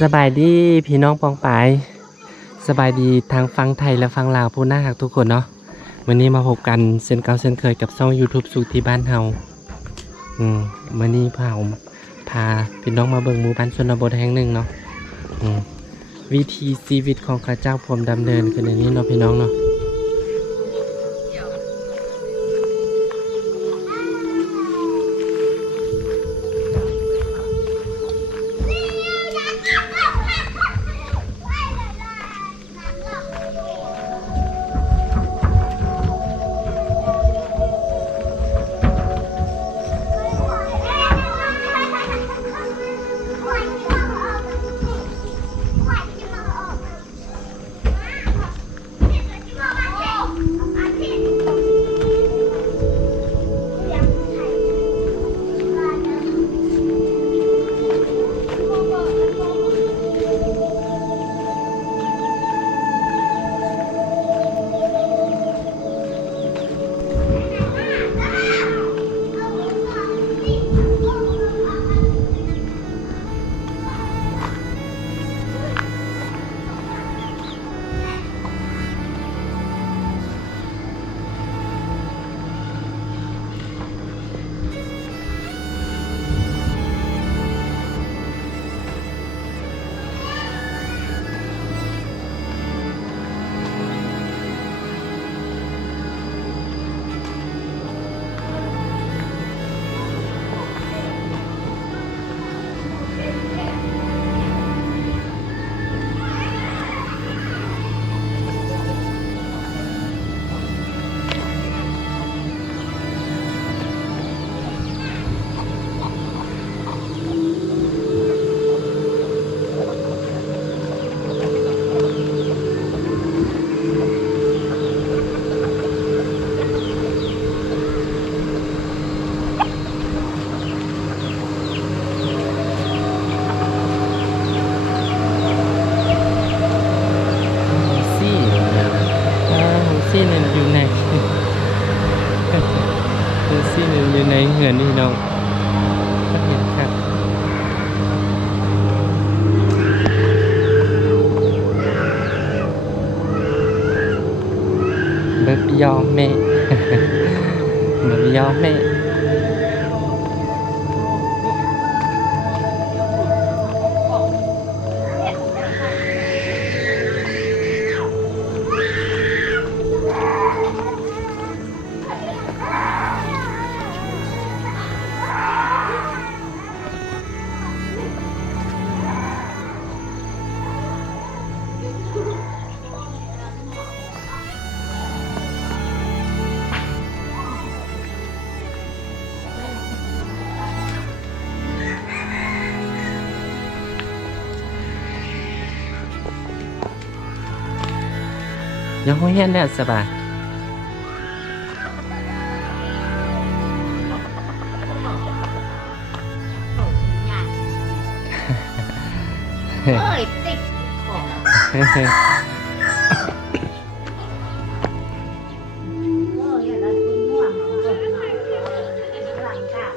สบายดีพี่น้องปองปายสบายดีทางฟังไทยและฟังลาวผู้น่ารักทุกคนเนาะวันนี้มาพบกันเช่นเก่าเช่นเคยกับช่อง YouTube สู่ที่บ้านเฮาวันนี้พาพี่น้องมาเบิ่งหมู่บ้านชนบทแห่งหนึ่งเนาะวิถีชีวิตของข้าเจ้าผมดำเนินกันอย่างนี้เนาะพี่น้องเนาะซี่เนี่ยอยู่ในซี่เนี่ยอยู่ในเหือนนี่น้องเห็นครับเบิกยอมแม่เบิกยอมแม่ยังไม่เห็นแล้วสบายเอ้ยติดของอย่าละคุณม่วงของหน่อยหลังจาก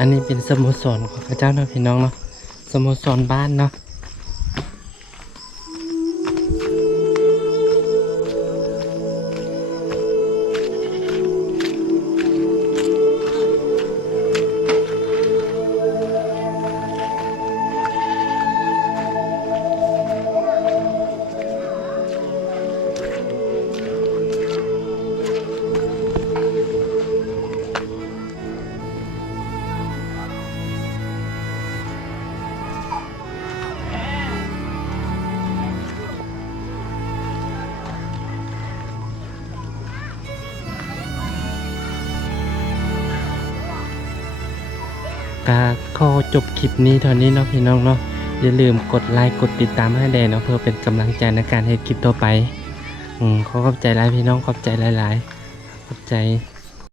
อันนี้เป็นสโมสรของข้าเจ้าเนาะพี่น้องเนาะสโมสรบ้านเนาะก็ขอจบคลิปนี้เท่านี้เนาะพี่น้องเนาะอย่าลืมกดไลค์กดติดตามให้แดนเนาะเพื่อเป็นกำลังใจในการเฮ็ดคลิปต่อไปขอขอบใจหลายพี่น้องขอบใจหลายๆขอบใจ